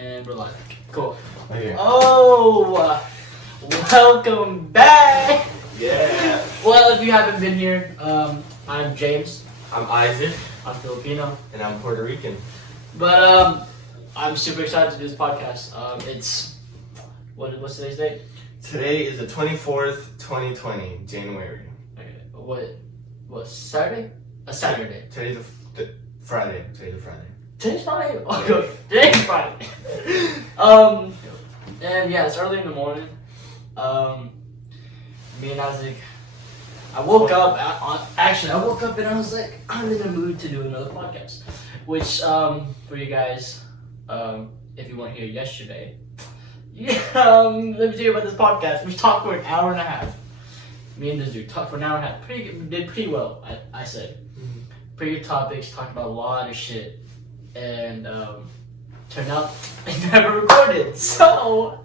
And we're live. Cool. Okay. Oh, welcome back. Yeah. Well, if you haven't been here, I'm James. I'm Isaac. I'm Filipino. And I'm Puerto Rican. But I'm super excited to do this podcast. It's what's today's date? Today is the 24th, 2020, January. Okay. What Saturday? A Saturday. Today's the Friday. Today's Friday. Today's Friday. Oh, good. Today's Friday. And yeah, it's early in the morning. Me and Isaac. I woke up. I woke up and I was like, I'm in the mood to do another podcast. Which, for you guys, if you weren't here yesterday, let me tell you about this podcast. We talked for an hour and a half. Me and this dude talked for an hour and a half. Did pretty well, I said. Mm-hmm. Pretty good topics, talked about a lot of shit. And turned out I never recorded. So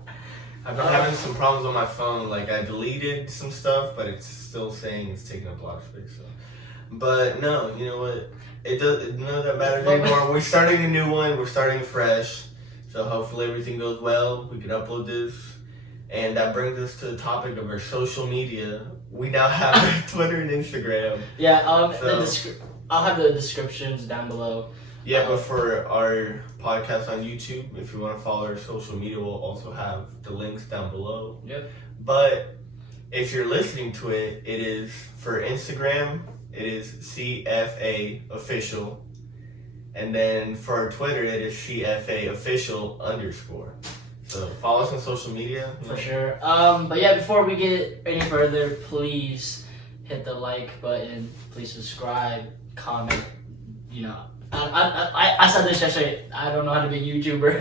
I've been having some problems on my phone. Like, I deleted some stuff, but it's still saying it's taking up a lot of space. So. But no, you know what? None of that matters anymore. We're starting a new one. We're starting fresh. So hopefully everything goes well. We can upload this. And that brings us to the topic of our social media. We now have Twitter and Instagram. yeah, I'll have the descriptions down below. Yeah, but for our podcast on YouTube, if you want to follow our social media, we'll also have the links down below. Yep. But if you're listening to it, it is for Instagram, it is CFA official. And then for our Twitter, it is CFA official _. So follow us on social media. For sure. But yeah, before we get any further, please hit the like button. Please subscribe, comment. You know, I said this yesterday. I don't know how to be a YouTuber.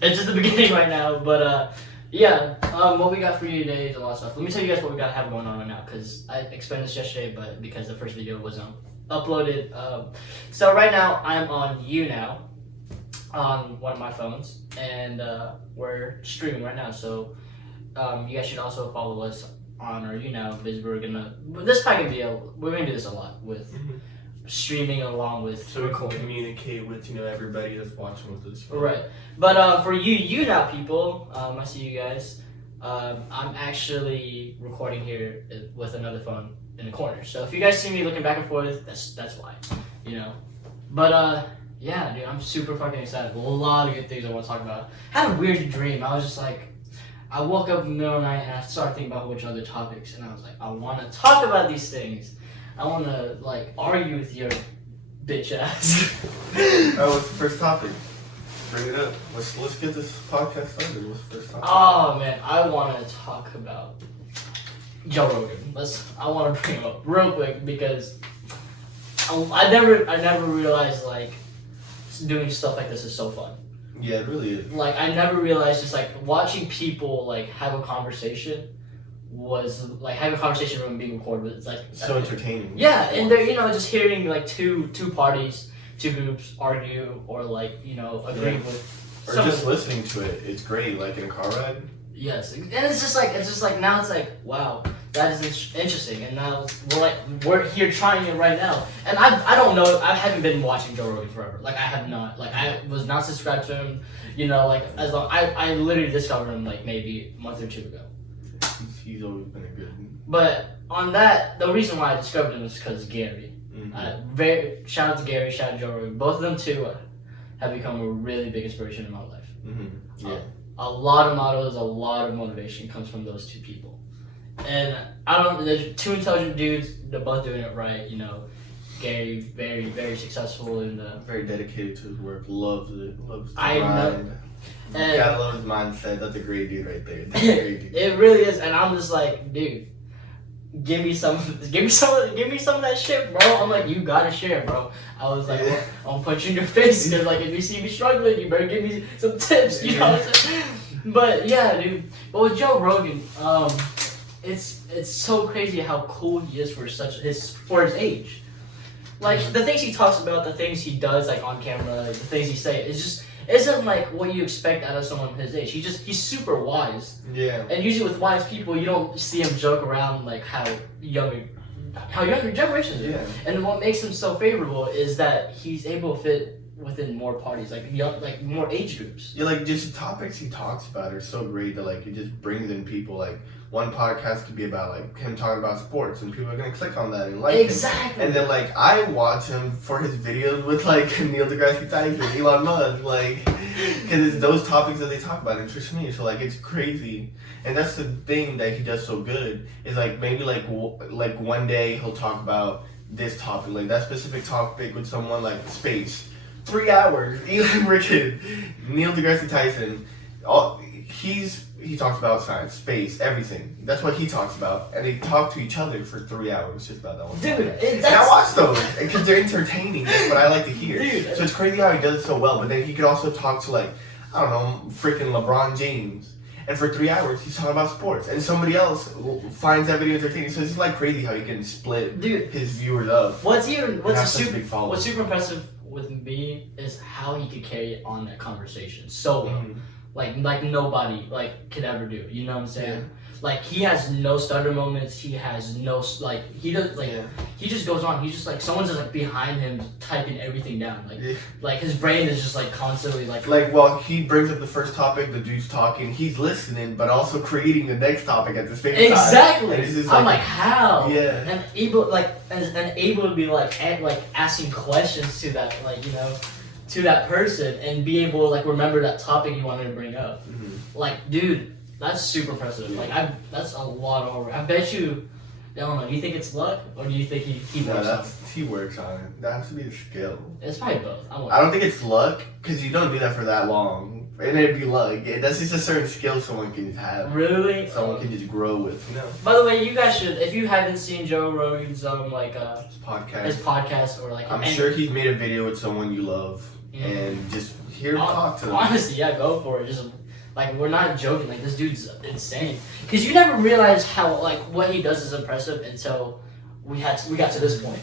it's just the beginning right now. But yeah. What we got for you today is a lot of stuff. Let me tell you guys what we got to have going on right now, because I explained this yesterday, but because the first video wasn't uploaded. So right now I'm on YouNow on one of my phones, and we're streaming right now. So you guys should also follow us on our YouNow, because we're gonna do this a lot with streaming along with So we can communicate with everybody that's watching with us. Right. But for you now people, I see you guys. I'm actually recording here with another phone in the corner. So if you guys see me looking back and forth, that's why. But yeah, dude, I'm super fucking excited. A lot of good things I want to talk about. I had a weird dream. I was just like, I woke up in the middle of the night and I started thinking about a bunch of other topics, and I was like, I want to talk about these things. I want to argue with your bitch ass. Oh, what's the first topic? Bring it up. Let's get this podcast started. What's the first topic? Oh man, I want to talk about Joe Rogan. I want to bring him up real quick, because I never realized doing stuff like this is so fun. Yeah, it really is. I never realized just watching people have a conversation was having a conversation when being recorded. It's so entertaining. Yeah, and they're just hearing two parties, two groups argue, or agree with. Or just listening to it. It's great. In a car ride. Yes, and it's just now it's wow, that is interesting, and now we're here trying it right now, and I don't know, I haven't been watching Joe Rogan forever. I have not, I was not subscribed to him, as long I literally discovered him maybe a month or two ago. He's always been a good. But on that, the reason why I discovered him is because Gary. Mm-hmm. Shout out to Gary, shout out to Joe Rogan. Both of them two have become a really big inspiration in my life. Mm-hmm. Yeah. A lot of mottos, a lot of motivation comes from those two people. And they're two intelligent dudes, they're both doing it right, Gary, very, very successful and very dedicated to his work, loves it, loves to I grind. know. You gotta love his mindset. That's a great dude right there. That's a great dude. It really is, and I'm just dude, give me some of that shit, bro. I'm you gotta share, bro. I was I'm gonna punch you in your face, because if you see me struggling, you better give me some tips, you know what I'm saying? But yeah, dude. But with Joe Rogan, it's so crazy how cool he is for his age. The things he talks about, the things he does on camera, the things he says, isn't what you expect out of someone his age. He's super wise. Yeah. And usually with wise people, you don't see him joke around how younger generations do. Yeah. And what makes him so favorable is that he's able to fit within more parties, like young, like more age groups. Yeah, like just the topics he talks about are so great that like it just brings in people. Like one podcast could be about like him talking about sports, and people are gonna click on that and like Exactly. him. And then like I watch him for his videos with like Neil deGrasse Tyson, Elon Musk, like because it's those topics that they talk about interest me. So like it's crazy, and that's the thing that he does so good is like maybe like one day he'll talk about this topic, like that specific topic with someone like space. 3 hours. Eli Rickard, Neil deGrasse Tyson, he talks about science, space, everything. That's what he talks about, and they talk to each other for 3 hours just about that one. Dude, And I watch those because they're entertaining. That's what I like to hear. Dude. So it's crazy how he does it so well. But then he could also talk to like I don't know, freaking LeBron James. And for 3 hours, he's talking about sports, and somebody else finds that video entertaining. So it's like crazy how he can split his viewers up. What's What's super impressive with me is how he could carry on that conversation so well. Like nobody like could ever do. You know what I'm saying? Yeah. Like he has no stutter moments. He has no he does like he just goes on. He's just like someone's just like behind him typing everything down. Like his brain is just like constantly like while he brings up the first topic, the dude's talking, he's listening, but also creating the next topic at the same time. Exactly. And it's just I'm like how? Yeah. And able to be like asking questions to that to that person and be able to like remember that topic you wanted to bring up. Like, dude, that's super impressive. Like, that's a lot of hard work. I bet you. I don't know. Do you think it's luck, or do you think he works on it? He works on it. That has to be a skill. It's probably both. I don't think it's luck because you don't do that for that long, and it'd be luck. That's just a certain skill someone can have. Really? Someone can just grow with. By the way, you guys should, if you haven't seen Joe Rogan's his podcast or like. I'm sure he's made a video with someone you love, and just talk to them. Honestly, yeah, go for it. Just. Like, we're not joking. Like, this dude's insane. Because you never realize how, like, what he does is impressive until we got to this point.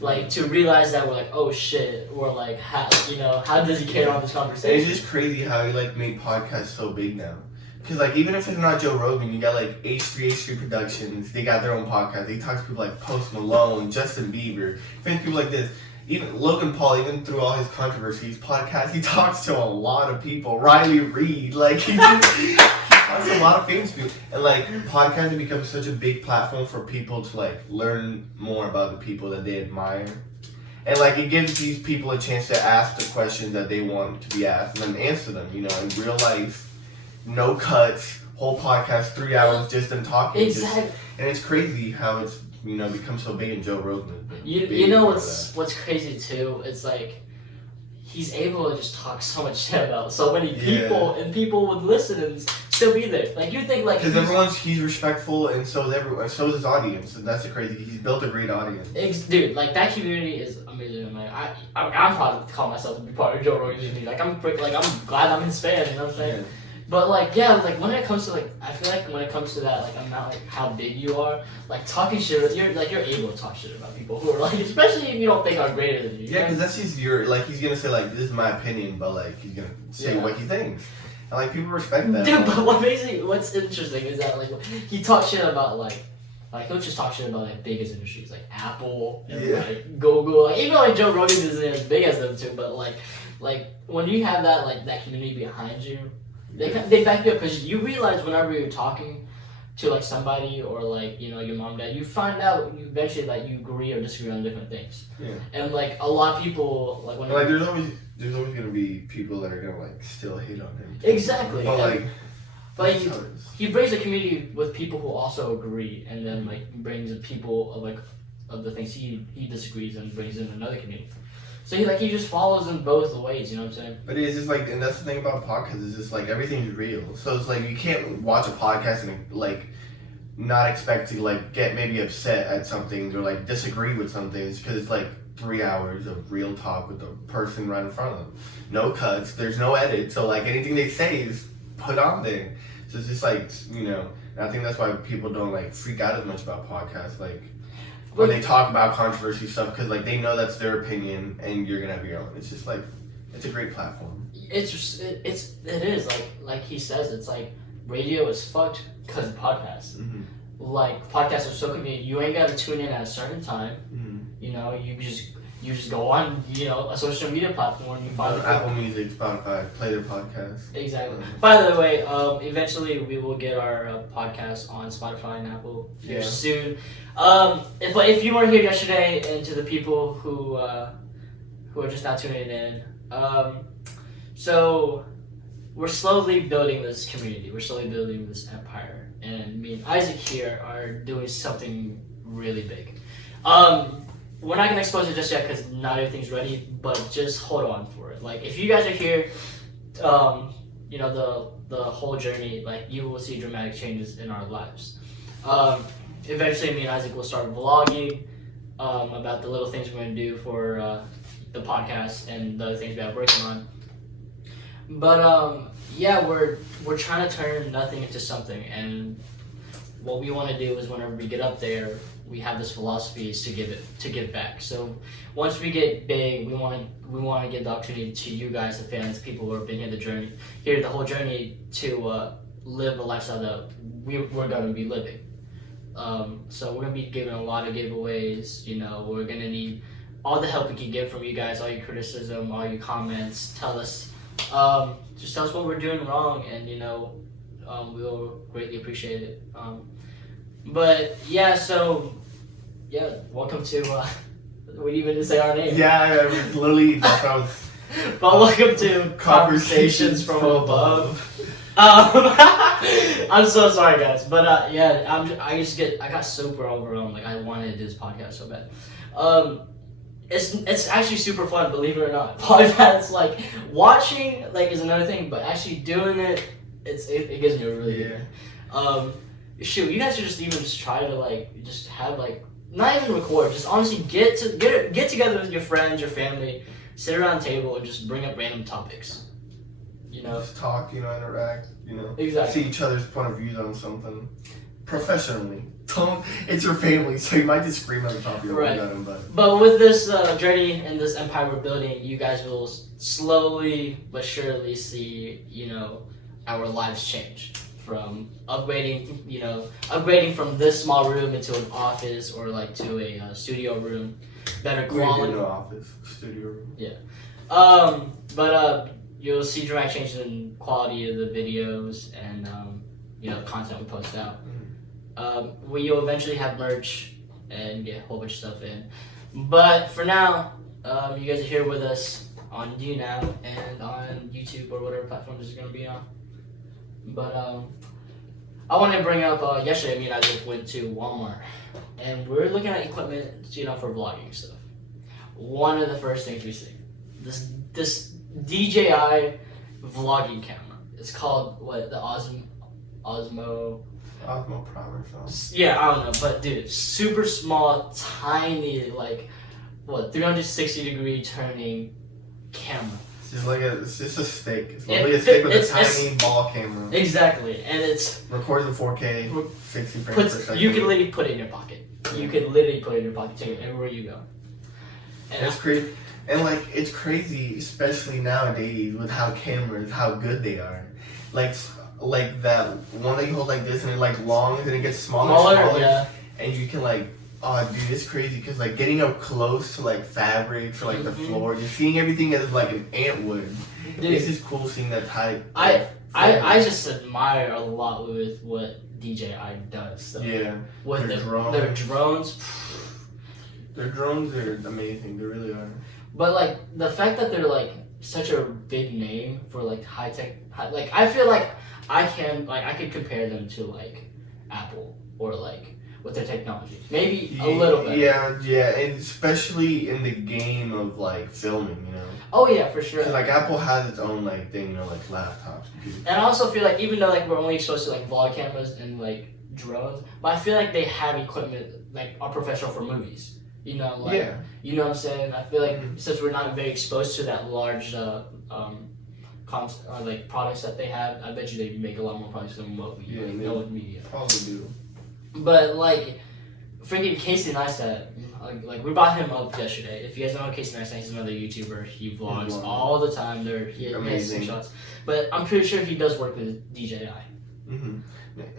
Like, to realize that we're like, oh, shit. We're like, how does he carry on this conversation? It's just crazy how he, like, made podcasts so big now. Because, like, even if it's not Joe Rogan, you got, like, H3 Productions. They got their own podcast. They talk to people like Post Malone, Justin Bieber, even people like this. Even Logan Paul, even through all his controversies, podcasts, he talks to a lot of people. Riley Reid, like he talks to a lot of famous people, and like podcasting becomes such a big platform for people to like learn more about the people that they admire, and like it gives these people a chance to ask the questions that they want to be asked and then answer them. In real life, no cuts, whole podcast, 3 hours just them talking. Exactly. And it's crazy how it's become so big in Joe Rogan. You know what's crazy too? It's like he's able to just talk so much shit about so many people, and people would listen and still be there. Like you think like because he's respectful, and so is everyone. So is his audience, and that's the crazy. He's built a great audience. Dude, like that community is amazing. Like I'm proud to call myself to be part of Joe Rogan's community. Like I'm glad I'm his fan. You know what I'm saying? Yeah. But like when it comes to like I feel like when it comes to that like amount like how big you are, like talking shit, you're able to talk shit about people who are like, especially if you don't think are greater than you. Yeah, because that's just he's gonna say like, this is my opinion, but like he's gonna say what he thinks, and like people respect that. Dude, but what's interesting is that like he talks shit about like he'll just talk shit about like biggest industries like Apple and like Google, like even like Joe Rogan isn't as big as them too, but like when you have that like that community behind you. They back you up because you realize whenever you're talking to like somebody or like your mom, dad, you find out eventually that you agree or disagree on different things. Yeah. And like a lot of people like when there's always gonna be people that are gonna like still hate on him. Exactly. But he brings a community with people who also agree, and then like brings people of the things he disagrees and brings in another community. So he just follows them both ways, you know what I'm saying? But it's just like, and that's the thing about podcasts, is just like everything's real. So it's like you can't watch a podcast and like not expect to like get maybe upset at something or like disagree with something, because it's like 3 hours of real talk with the person right in front of them. No cuts, there's no edit, so like anything they say is put on there. So it's just like, and I think that's why people don't like freak out as much about podcasts, like when they talk about controversy stuff, because like they know that's their opinion and you're gonna have your own. It's just like, it's a great platform. It is like he says, it's like radio is fucked because of podcasts. Mm-hmm. Like podcasts are so convenient. You ain't gotta tune in at a certain time. Mm-hmm. you just go on, a social media platform. You find the Apple Music, Spotify, play their podcast. Exactly. By the way, eventually we will get our podcast on Spotify and Apple here soon. But if you weren't here yesterday, and to the people who are just now tuning in, so we're slowly building this community. We're slowly building this empire, and me and Isaac here are doing something really big. We're not gonna expose it just yet because not everything's ready, but just hold on for it. Like if you guys are here, the whole journey, like you will see dramatic changes in our lives. Eventually, me and Isaac will start vlogging about the little things we're gonna do for the podcast and the other things we have working on. But we're trying to turn nothing into something, and what we want to do is whenever we get up there, we have this philosophy is to give back. So once we get big, we want to give the opportunity to you guys, the fans, people who have been here the whole journey, to live a lifestyle that we're going to be living. So we're going to be giving a lot of giveaways. We're going to need all the help we can get from you guys, all your criticism, all your comments. Tell us, just tell us what we're doing wrong, and we'll greatly appreciate it. Welcome to, we didn't even say our name. Yeah, literally, that's what I was... But welcome to Conversations from Above. I'm so sorry, guys, but I got super overwhelmed. Like I wanted to do this podcast so bad. It's actually super fun, believe it or not. Podcasts, like watching, like is another thing, but actually doing it, it gives me a really good. Shoot, you guys should just try to like just have like not even record, just honestly get together with your friends, your family, sit around a table and just bring up random topics. Just talk, interact, Exactly. See each other's point of views on something professionally. It's your family, so you might just scream at the top of your lungs at them, But with this journey and this empire we're building, you guys will slowly but surely see, our lives change. From upgrading from this small room into an office or like to a studio room, better quality. No office, studio room. Yeah. You'll see dramatic changes in quality of the videos and content we post out. You'll eventually have merch and get a whole bunch of stuff in. But for now, you guys are here with us on YouNow and on YouTube or whatever platform this is gonna be on. But I want to bring up yesterday me and Isaac went to Walmart and we're looking at equipment for vlogging stuff. One of the first things we see, this DJI vlogging camera. It's called the Osmo Prime or something. Yeah, I don't know, but dude, super small, tiny, 360-degree turning camera. It's just a stick. It's literally a stick with a tiny ball camera. Exactly, and it's records in 4K, 60 frames per second. You can literally put it in your pocket. You can literally put it in your pocket, take it everywhere you go. And it's crazy, and it's crazy, especially nowadays with how good they are. Like that one that you hold like this and it long and it gets smaller, yeah. And you can oh dude, it's crazy because getting up close to fabrics or the floor, just seeing everything as an ant would. Dude, it's just cool seeing that type. I just admire a lot with what DJI does. So. Yeah. With their drones. Their drones are amazing. They really are. But the fact that they're such a big name for high tech, I feel like I could compare them to Apple or with their technology, maybe a little bit. Yeah, and especially in the game of filming, Oh yeah, for sure. Because Apple has its own thing, laptops. And I also feel even though we're only exposed to vlog cameras and drones, but I feel they have equipment are professional for movies. You know what I'm saying? I feel since we're not very exposed to that large products that they have, I bet you they make a lot more products than what we know with media. Probably do. But freaking Casey Neistat, we brought him up yesterday. If you guys don't know Casey Neistat, he's another YouTuber. He vlogs all the time. He has some shots. But I'm pretty sure he does work with DJI. Mm-hmm.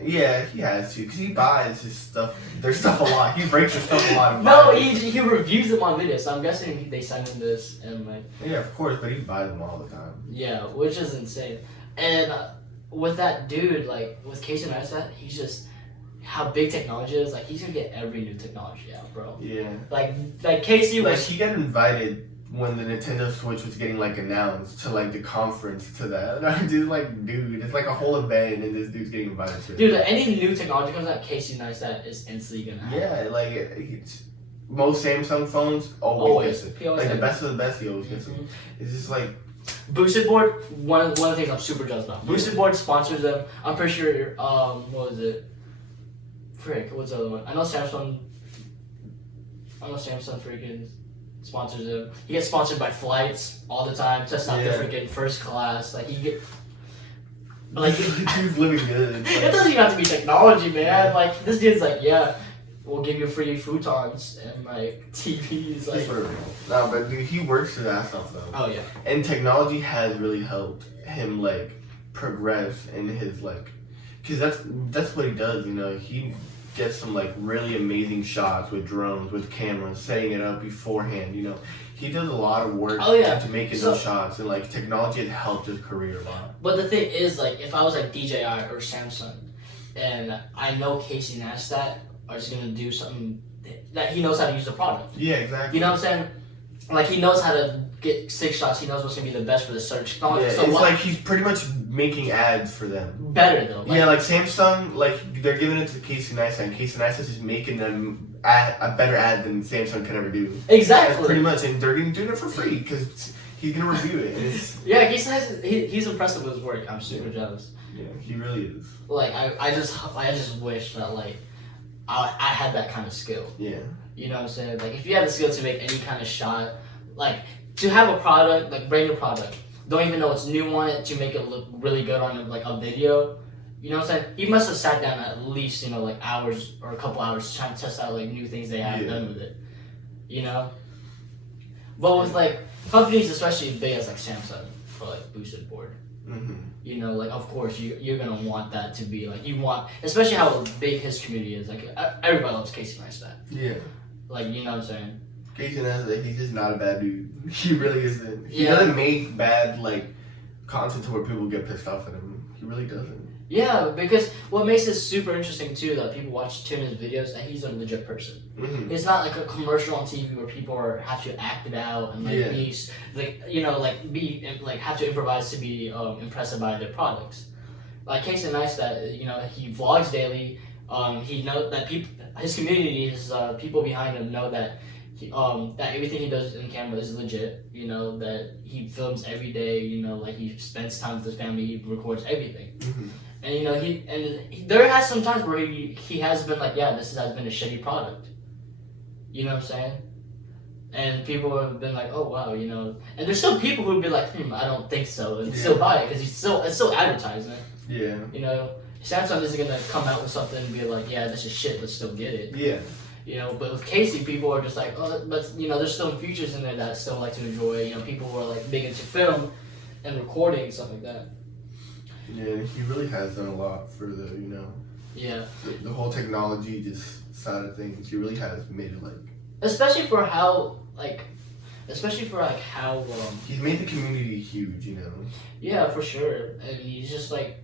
Yeah, he has to because he buys his stuff. Their stuff a lot. He breaks his stuff a lot. No, he reviews them on video, so I'm guessing they send him this and like. Yeah, of course, but he buys them all the time. Yeah, which is insane. And with that dude, like with Casey Neistat, he's just how big technology is. Like he's gonna get every new technology out, bro. Yeah. Like Casey Like was. he got invited when the Nintendo Switch was getting like announced to like the conference to that. And I'm just like, dude, it's like a whole event, and this dude's getting invited to it. Dude, any new technology comes out, Casey Neistat is instantly gonna have. Yeah, like most Samsung phones always gets it. He always Like the has best of the best, he always gets it. It's just like. Boosted Board, one of the things I'm super jealous about. Boosted Board sponsors them. I'm pretty sure, what was it? Frick, what's the other one? I know Samsung freaking sponsors him. He gets sponsored by flights all the time, tests out the freaking first class. Like, he get. Like, he's living good. It doesn't even have to be technology, man. Like, this dude's like, yeah, we'll give you free futons and, like, TVs. Like, no, but dude, he works his ass off, though. Oh, yeah. And technology has really helped him, like, progress in his, like, because that's what he does, you know. He gets some, like, really amazing shots with drones, with cameras, setting it up beforehand, you know. He does a lot of work into making those shots, and, like, technology has helped his career a lot. But the thing is, like, if I was, like, DJI or Samsung, and I know Casey Neistat are just gonna do something that he knows how to use the product. Yeah, exactly. You know what I'm saying? Like, he knows how to get 6 shots. He knows what's gonna be the best for the search. Yeah, so it's like he's pretty much making ads for them. Better though. Like, yeah, like Samsung, like they're giving it to Casey Neistat, and Casey Neistat is making them a better ad than Samsung could ever do. Exactly. That's pretty much, and they're doing it for free because he's gonna review it. And yeah, Casey Neistat, he's impressive with his work. I'm super jealous. Yeah, he really is. Like I just wish that like I had that kind of skill. Yeah. You know what I'm saying? Like, if you have the skill to make any kind of shot, like, to have a product, like, brand new product, don't even know what's new on it, to make it look really good on, like, a video, you know what I'm saying? He must have sat down at least, you know, like, hours or a couple hours trying to test out, like, new things they have done with it, you know? But with, like, companies, especially big as, like, Samsung, for, like, Boosted Board, you know, like, of course, you're gonna want that to be, like, you want, especially how big his community is, like, everybody loves Casey Neistat. Yeah. Like, you know what I'm saying? Casey Neistat, he's just not a bad dude. He really isn't. He doesn't make bad, like, content to where people get pissed off at him. He really doesn't. Yeah, because what makes it super interesting, too, that people tune his videos, that he's a legit person. It's not like a commercial on TV where people have to act it out and, like, be, like, you know, like, have to improvise to be impressed by their products. Like, Casey Neistat, you know, he vlogs daily. He knows that his community, his people behind him know that that everything he does in camera is legit. You know, that he films every day. You know, like he spends time with his family. He records everything. And you know, there has some times where he has been like, yeah, this has been a shitty product. You know what I'm saying? And people have been like, oh wow, you know. And there's still people who would be like, I don't think so, and still buy it because it's still advertising. Yeah. You know. Samsung isn't gonna come out with something and be like, yeah, this is shit, but still get it. Yeah. You know, but with Casey, people are just like, oh, but you know, there's still features in there that I still like to enjoy. You know, people who are like big into film and recording and stuff like that. Yeah, he really has done a lot for the, you know. Yeah. The whole technology just side of things. He really has made it like. Especially for how he's made the community huge, you know. Yeah, for sure. And he's just like,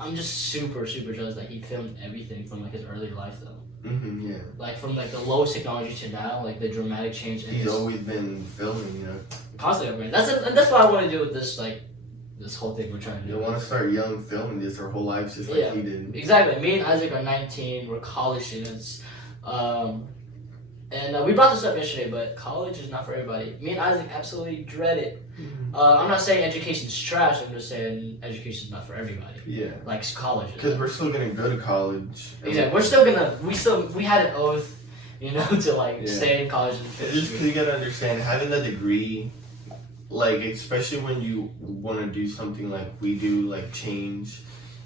I'm just super jealous that he filmed everything from like his early life though. Yeah. Like from like the lowest technology to now, like the dramatic change. He's always been filming, you know. Constantly, that's what I want to do with this this whole thing we're trying to do. You want to start young filming this our whole lives just like he did. Exactly. Me and Isaac are 19. We're college students. And we brought this up yesterday, but college is not for everybody. Me and Isaac absolutely dread it. I'm not saying education's trash. I'm just saying education's not for everybody. Yeah. Like college. Because we're still gonna go to college. Yeah, we're still gonna. We had an oath, you know, to like stay in college and finish. Just because you gotta understand, having a degree, like especially when you want to do something like we do, like change,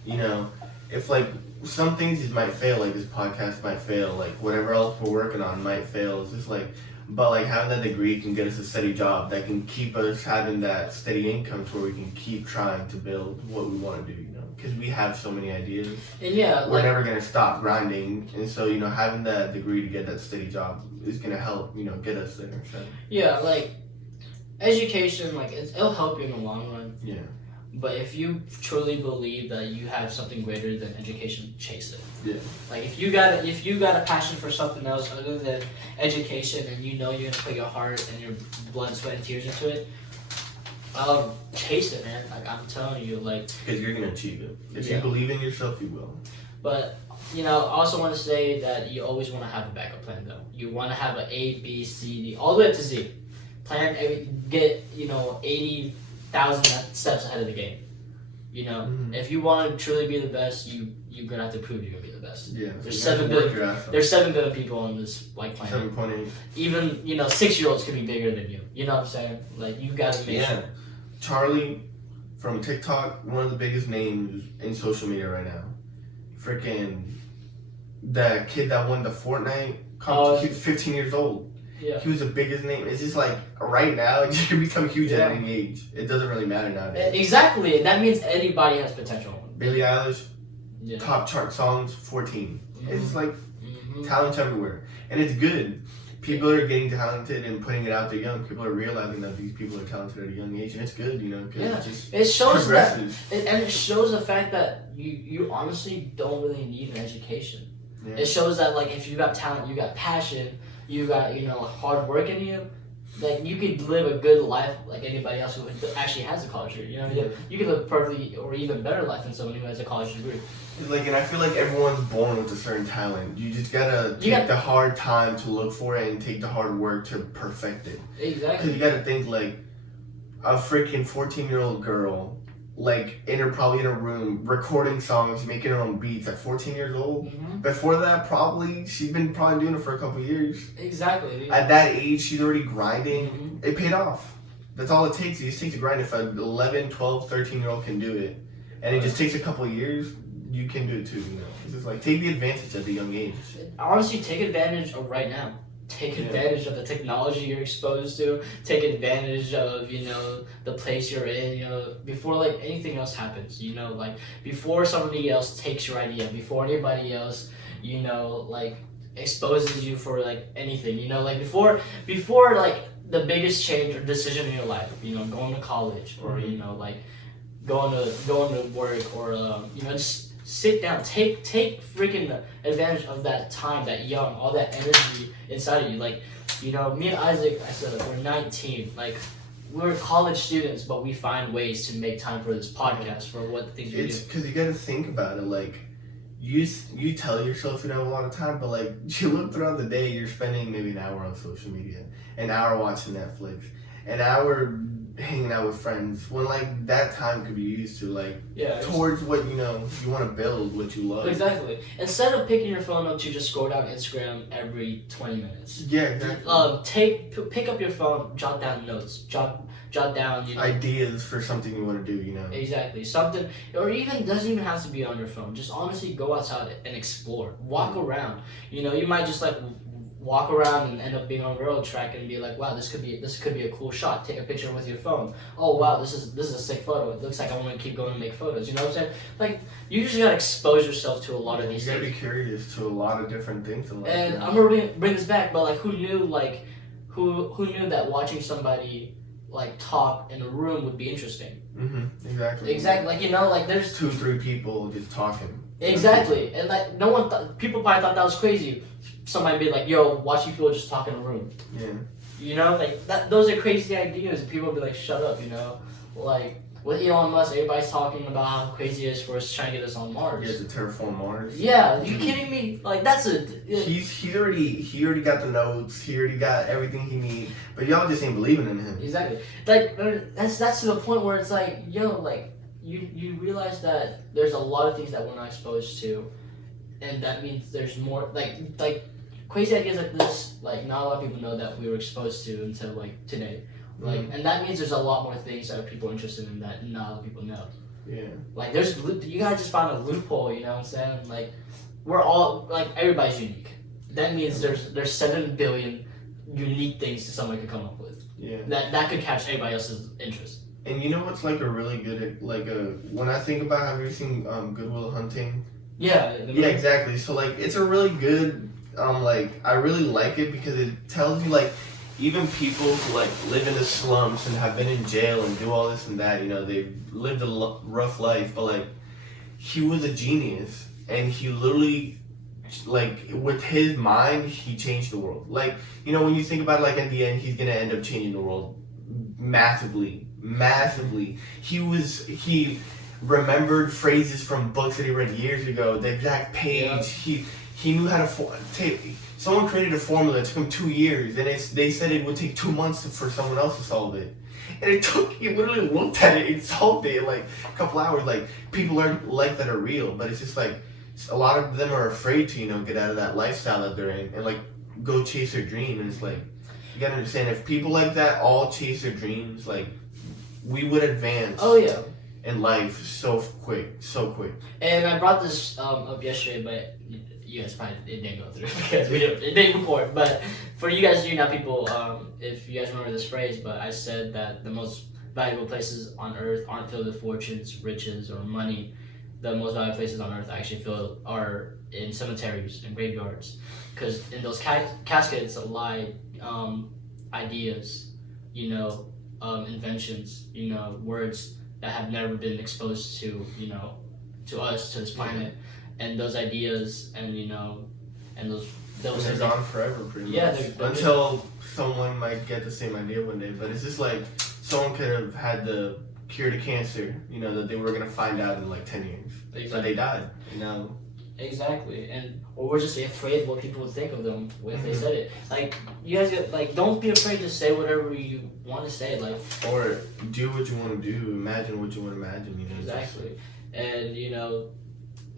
you know, if like some things might fail, like this podcast might fail, like whatever else we're working on might fail. It's just like But like having that degree can get us a steady job that can keep us having that steady income to where we can keep trying to build what we want to do, you know, because we have so many ideas. And yeah, We're never gonna stop grinding, and so you know having that degree to get that steady job is gonna help, you know, get us there. So. Yeah, like education, like it'll help you in the long run. Yeah. But if you truly believe that you have something greater than education, chase it. Yeah. Like if you got a passion for something else other than education, and you know you're gonna put your heart and your blood, sweat, and tears into it, chase it, man. Like I'm telling you, like Because you're gonna achieve it. If Yeah. you believe in yourself, you will. But you know, I also want to say that you always want to have a backup plan, though. You want to have an A, B, C, D, all the way up to Z. Get 80,000 steps ahead of the game. You know, if you want to truly be the best, you're gonna have to prove you're gonna be the best. Yeah. There's so you have to 7 work billion. your ass off. There's 7 billion people on this planet. 7.8. Even 6-year-olds could be bigger than you. You know what I'm saying? Like you gotta make sure. Charlie from TikTok, one of the biggest names in social media right now. Freaking the kid that won the Fortnite competition, he was 15 years old. Yeah. He was the biggest name. It's just like right now, you can become huge at any age. It doesn't really matter nowadays. Exactly. That means anybody has potential. Billie Eilish, Yeah. top chart songs, 14. It's just like Mm-hmm. talent everywhere. And it's good. People are getting talented and putting it out there young. People are realizing that these people are talented at a young age, and it's good, you know, because Yeah. it just It shows that, progresses. and it shows the fact that you honestly don't really need an education. Yeah. It shows that like if you got talent, you got passion, you got hard work in you, like you could live a good life like anybody else who actually has a college degree. You know, you could live perfectly or even better life than someone who has a college degree. Like, and I feel like everyone's born with a certain talent. You just gotta take the hard time to look for it and take the hard work to perfect it. Exactly. Because you gotta think like a freaking 14-year-old girl, like probably in a room recording songs, making her own beats at 14 years old. Mm-hmm. Before that, she's been doing it for a couple years. Exactly. At that age, she's already grinding. Mm-hmm. It paid off. That's all it takes. It just takes a grind. If an 11, 12, 13-year-old can do it, and it just takes a couple of years, you can do it too. You know, it's just like take the advantage at the young age. Honestly, take advantage of right now. Take advantage of the technology you're exposed to. Take advantage of the place you're in. Before like anything else happens. Like before somebody else takes your idea. Before anybody else like exposes you for like anything. Like before like the biggest change or decision in your life. Going to college or like going to work or just sit down, take freaking advantage of that time, that young, all that energy inside of you. Like, me and Isaac, I said, we're 19. Like, we're college students, but we find ways to make time for this podcast, for what the things we do. It's because you got to think about it. Like, you tell yourself you don't have a lot of time, but like, you look throughout the day, you're spending maybe an hour on social media, an hour watching Netflix, an hour hanging out with friends, when like that time could be used to like towards what you want to build, what you love. Exactly. Instead of picking your phone up to just scroll down Instagram every 20 minutes. Yeah, exactly. Pick up your phone, jot down notes, jot down ideas for something you want to do. Exactly, something, or even doesn't even have to be on your phone. Just honestly go outside and explore, walk around. You might just like walk around and end up being on a railroad track and be like, wow, this could be a cool shot. Take a picture with your phone. Oh wow, this is a sick photo. It looks like I want to keep going and make photos. You know what I'm saying? Like you just gotta expose yourself to a lot of these things. You things. gotta be curious to a lot of different things in life. And I'm gonna bring this back, but like who knew that watching somebody like talk in a room would be interesting? Exactly. Like like there's 2-3 people just talking. Exactly, and like no one people probably thought that was crazy. Somebody be like, "Yo, watching people just talk in a room." Yeah. Like that. Those are crazy ideas. People be like, "Shut up," Like with Elon Musk, everybody's talking about how crazy it is for us trying to get us on Mars. Yeah, to terraform Mars. Yeah, are you kidding me? Like that's He already got the notes. He already got everything he needs. But y'all just ain't believing in him. Exactly. Like that's to the point where it's like, like you realize that there's a lot of things that we're not exposed to, and that means there's more like crazy ideas like this. Like not a lot of people know that we were exposed to until like today. Like, and that means there's a lot more things that people are interested in that not a lot of people know. Yeah. Like, you gotta just find a loophole, you know what I'm saying? Like, we're all, like, everybody's unique. That means there's 7 billion unique things that someone could come up with. Yeah. That could catch everybody else's interest. And you know what's like a really good when I think about, have you seen Good Will Hunting? Yeah. Yeah, exactly. So like it's a really good I really like it because it tells you like even people who like live in the slums and have been in jail and do all this and that, you know, they've lived a rough life, but like he was a genius and he literally like with his mind he changed the world. Like, you know, when you think about it, like in the end he's gonna end up changing the world massively. He remembered phrases from books that he read years ago, the exact page. Yeah. He knew how to someone created a formula. It took him 2 years, and they said it would take 2 months for someone else to solve it. And he literally looked at it and solved it in like a couple hours. Like, people are like that are real, but it's just like a lot of them are afraid to, you know, get out of that lifestyle that they're in and like go chase their dream. And it's like, you gotta understand, if people like that all chase their dreams, like we would advance. Oh yeah. In life so quick. And I brought this up yesterday, but you guys probably it didn't go through because it didn't record. But for you guys, not people, if you guys remember this phrase, but I said that the most valuable places on earth aren't filled with fortunes, riches, or money. The most valuable places on earth actually are in cemeteries and graveyards, because in those caskets lie ideas, you know, inventions, you know, words that have never been exposed to, you know, to us, to this planet, and those ideas, and you know, and those they're gone forever, pretty much. Yeah, until someone might get the same idea one day. But it's just like someone could have had the cure to cancer, you know, that they were gonna find out in like 10 years, but they died, you know. Exactly, and or we're just afraid what people would think of them if they said it. Like, you guys like, don't be afraid to say whatever you want to say, like, or do what you want to do, imagine what you want to imagine, you know. Exactly, and you know,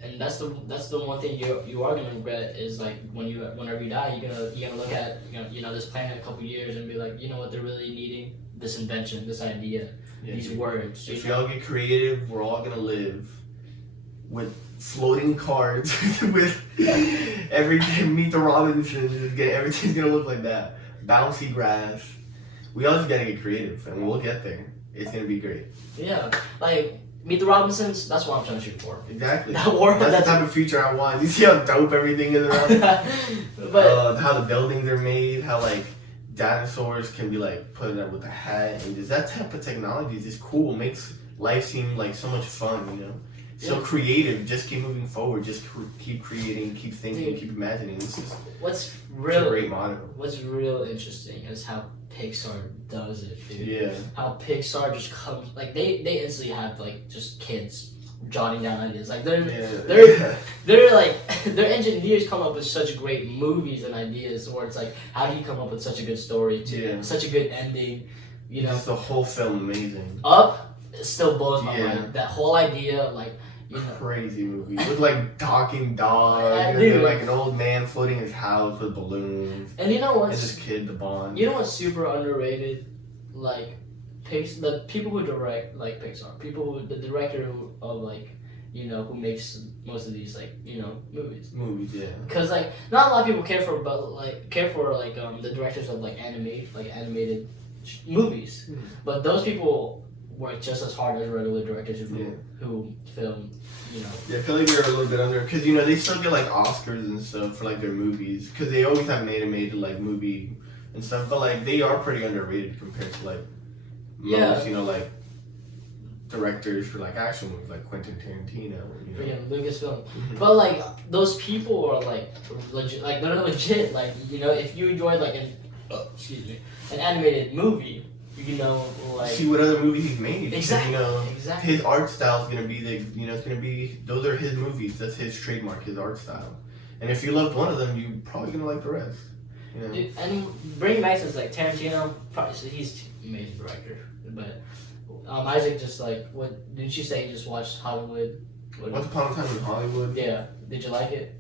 and that's the one thing you are gonna regret is like whenever you die, you're gonna look at you know this planet in a couple years and be like, you know what, they're really needing this invention, this idea, these words. If we all get creative, we're all gonna live with floating cards with Meet the Robinsons. Everything's gonna look like that. Bouncy grass. We all just gotta get creative, and we'll get there. It's gonna be great. Yeah, like Meet the Robinsons. That's what I'm trying to shoot for. Exactly. That world. That's the type of future I want. You see how dope everything is around? But how the buildings are made, how like dinosaurs can be like put up with a hat, and just that type of technology is just cool. Makes life seem like so much fun, you know. So creative, just keep moving forward, just keep creating, keep thinking, keep imagining. It's just what's a great motto. What's real interesting is how Pixar does it, dude. Yeah. How Pixar just comes, like they instantly have like just kids jotting down ideas. Like they're like their engineers come up with such great movies and ideas where it's like, how do you come up with such a good story too? Such a good ending, you know. Just the whole film amazing. Up still blows my mind. That whole idea, like, you know, crazy movie with like talking dogs and then like an old man floating his house with balloons. And you know what? And this kid, the Bond. You know what's super underrated? Like, the people who direct like Pixar, the director of like, you know, who makes most of these like, you know, movies. Yeah. Because like not a lot of people care for the directors of like animated movies, but those people work just as hard as regular directors who film, you know. Yeah, I feel like they're a little bit under, because, you know, they still get like Oscars and stuff for like their movies, because they always have an animated like movie and stuff, but like they are pretty underrated compared to like most, you know, like directors for like action movies like Quentin Tarantino, you know. Yeah, Lucasfilm. But like those people are like legit, like they're legit. Like, you know, if you enjoyed like an animated movie, you know, like see what other movies he's made. Exactly. You know, exactly. His art style is gonna be it's gonna be, those are his movies. That's his trademark, his art style. And if you loved one of them, you're probably gonna like the rest. You know? Dude, and bringing back to like Tarantino, probably he's an amazing director, but Isaac just like, what didn't you say? You just watched Hollywood? Once Upon a Time in Hollywood. Yeah. Did you like it?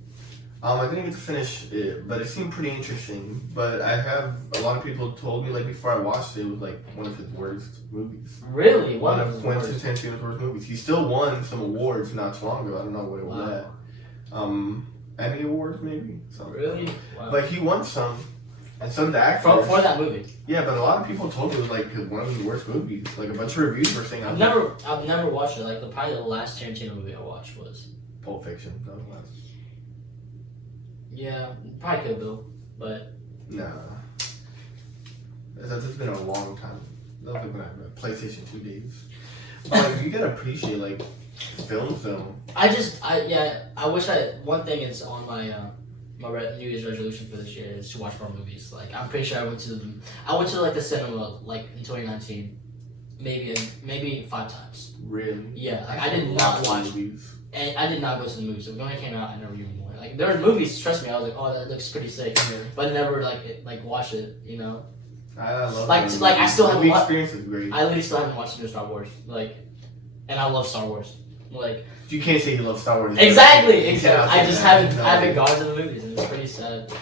I didn't get to finish it, but it seemed pretty interesting. But I have a lot of people told me like before I watched it, it was like one of his worst movies. Really? One of Quentin Tarantino's worst movies. He still won some awards not too long ago. I don't know what it was at. Emmy Awards maybe. Something. Really? Wow. But he won some. And so did the actors. for that movie. Yeah, but a lot of people told me it was like one of the worst movies. Like a bunch of reviews were saying. I've never watched it. Like probably the last Tarantino movie I watched was Pulp Fiction. That was the last. Yeah, probably Kill Bill, but Nah. That's been a long time. That was like when I had PlayStation 2 days. But like, you gotta appreciate like films though. I wish one thing is on my New Year's resolution for this year is to watch more movies. Like I'm pretty sure I went to like the cinema like in 2019, maybe 5 times. Really? Yeah, like I did not watch movies. And I did not go to the movies. So when it came out, I never even went. Like there were movies, trust me, I was like, oh, that looks pretty sick, but never like watch it. You know. I love like I still haven't watched. The experience is great. I literally still haven't watched the new Star Wars. Like, and I love Star Wars. Like. You can't say you love Star Wars. Exactly. Yeah, I just haven't gone to the movies, and it's pretty sad.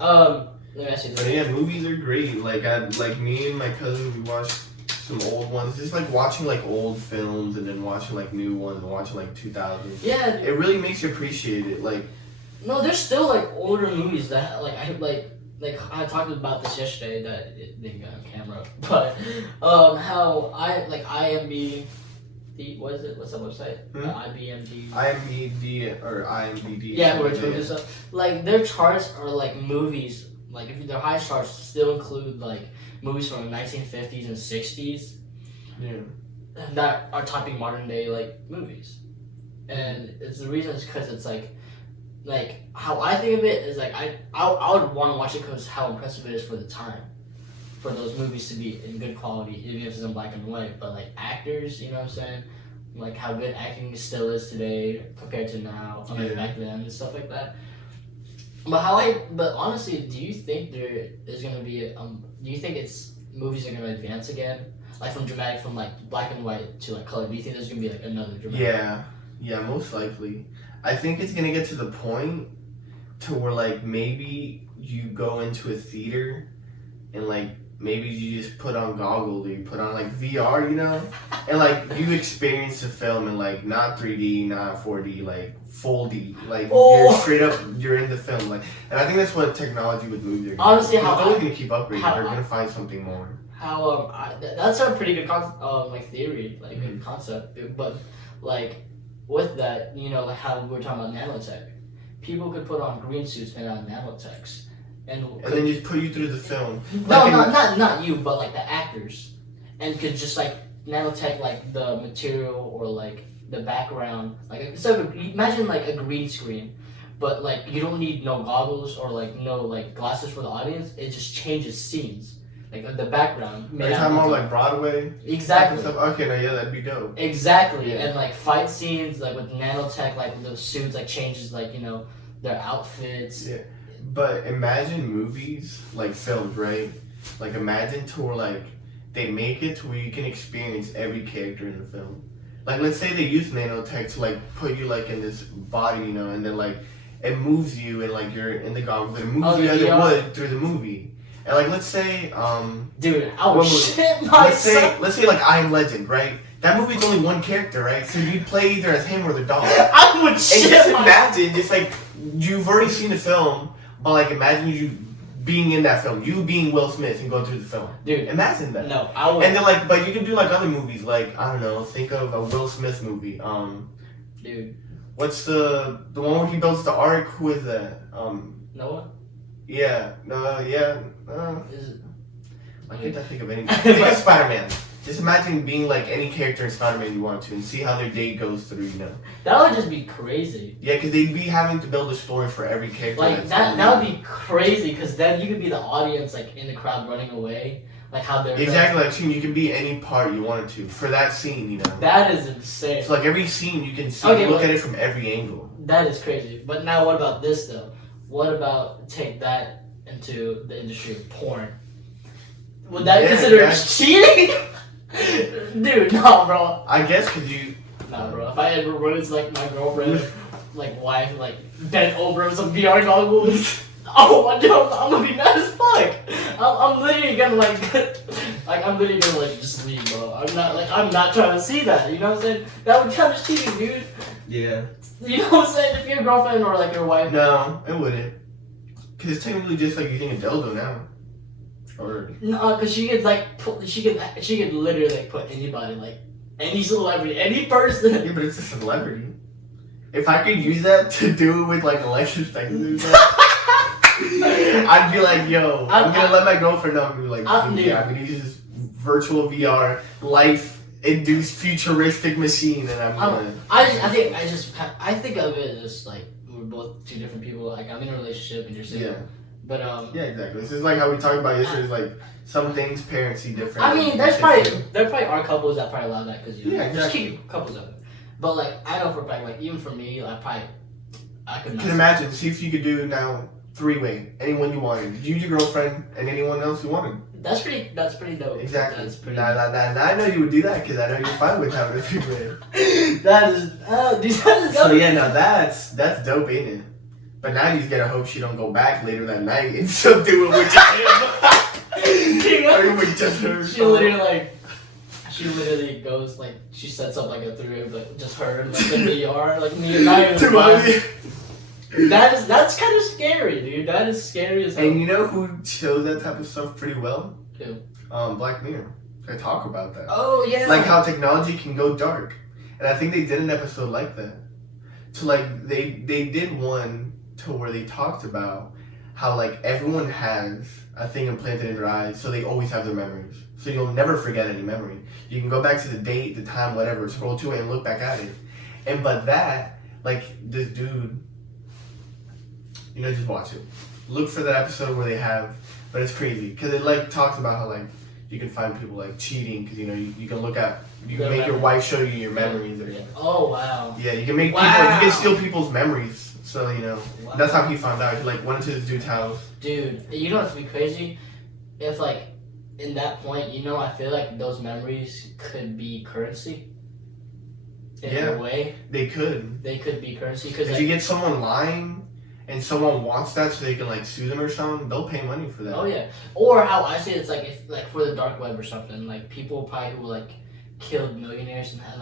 Let me ask you this. But yeah, movies are great. Like me and my cousin, we watched some old ones. Just like watching like old films and then watching like new ones and watching like 2000s. Yeah. It really makes you appreciate it. Like. No, there's still like older movies that like I talked about this yesterday that it didn't get on camera, but how IMDb. What is it? What's that website? IMDb. IMDb or IMDb. Yeah, where it's movies stuff. Like their charts are like movies. Like if their highest charts still include like movies from the 1950s and 60s. Yeah. That are topping modern day like movies, and it's the reason is because it's like how I think of it is like I would want to watch it because how impressive it is for the time. For those movies to be in good quality, even if it's in black and white, but like actors, you know what I'm saying? Like how good acting still is today compared to now, back then and stuff like that. But honestly, do you think there is gonna be do you think movies are gonna advance again? Like from like black and white to like color. Do you think there's gonna be like another dramatic? Yeah, most likely. I think it's gonna get to the point to where like maybe you go into a theater and like maybe you just put on goggles or you put on like VR, you know? And like you experience the film in like not 3D, not 4D, like full D. Like you're in the film. Like, and I think that's what technology with movies are. Honestly, they're always gonna keep upgrading. They're gonna find something more. That's a pretty good like theory, like good concept. But like with that, you know, like how we were talking about nanotech, people could put on green suits made out of nanotechs. And then just put you through the film. No, not you, but like the actors, and could just like nanotech like the material or like the background. Like so, imagine like a green screen, but like you don't need no goggles or like no like glasses for the audience. It just changes scenes, like the background. Are you talking about like Broadway? Exactly. Okay, no, yeah, that'd be dope. Exactly, Yeah. and like fight scenes like with nanotech, like the suits like changes like you know their outfits. Yeah. But imagine movies, like films, right? Like imagine to where like they make it to where you can experience every character in the film. Like let's say they use nanotech to like put you like in this body, you know, and then like it moves you and like you're in the goggles and it moves you as it would through the movie. And like let's say dude, I would shit myself. Let's say like I Am Legend, right? That movie's only one character, right? So you'd play either as him or the dog. I would shit myself. And just imagine, just like you've already seen the film. But like, imagine you being in that film, you being Will Smith and going through the film. Dude, imagine that. No, I would. And then like, but you can do like other movies, like I don't know, think of a Will Smith movie. Dude, what's the one where he builds the ark? Who is that? Noah. Yeah. No. Yeah. Is it? I can't think of anything. Think of Spider-Man. Just imagine being like any character in Spider-Man you want to and see how their day goes through, you know. That would just be crazy. Yeah, because they'd be having to build a story for every character. Like that would be crazy because then you could be the audience like in the crowd running away. Like how they're exactly like you can be any part you wanted to for that scene, you know. That is insane. So like every scene you can see look at it from every angle. That is crazy. But now what about this though? What about take that into the industry of porn? Would that be considered cheating? Dude, no, bro. I guess because you. Nah, bro. If I ever runs like my girlfriend, like wife, like bent over some VR goggles, oh, I'm gonna be mad as fuck. I'm literally gonna I'm literally gonna like just leave, bro. I'm not trying to see that. You know what I'm saying? That would count as cheating, dude. Yeah. You know what I'm saying? If your girlfriend or like your wife. No, it wouldn't. Because it's technically just like using a dildo now. Or No, because she could like she could literally like put anybody, like any celebrity, any person. yeah, but it's a celebrity. If I could use that to do it with like Alexis Texas, I'd be like, yo, I'm gonna let my girlfriend know. I'm gonna be like, I'm gonna use this virtual VR life-induced futuristic machine, and I'm gonna. I think of it as like we're both two different people. Like I'm in a relationship and you're single. Yeah. But Yeah, exactly. This is like how we talked about yesterday. Is like some things parents see different. I mean, there probably are couples that probably allow that because just keep couples of it. But like I know for a fact, like even for me, I could not. Can imagine. See if you could do now 3-way. Anyone you wanted. You, your girlfriend, and anyone else you wanted. That's pretty dope. Exactly. That's pretty. Now I know you would do that because I know you're fine with having a 3-way. That is dope. So yeah, now that's dope, ain't it? But now you gotta hope she don't go back later that night and still do it with him. Or with just her. She literally goes like she sets up like a 3-way like just her and like the VR like me and I. That's kind of scary, dude. That is scary as hell. And you know who shows that type of stuff pretty well? Who? Black Mirror. They talk about that. Oh yeah. Like how technology can go dark, and I think they did an episode like that. So like they did one to where they talked about how like everyone has a thing implanted in their eyes, so they always have their memories. So you'll never forget any memory. You can go back to the date, the time, whatever, scroll to it and look back at it. And but that, like this dude, just watch it. Look for that episode where they have, but it's crazy because it like talks about how like you can find people like cheating because you can look at you can make your wife show you your memories. Yeah. Oh wow. Yeah, you can make people. You can steal people's memories. So that's how he found out. He like went into this dude's house. Dude, you know what's be crazy? If like in that point, I feel like those memories could be currency. In a way, they could. They could be currency because if you get someone lying and someone wants that so they can like sue them or something, they'll pay money for that. Oh yeah. Or how I say it's like if like for the dark web or something, like people probably who like killed millionaires and had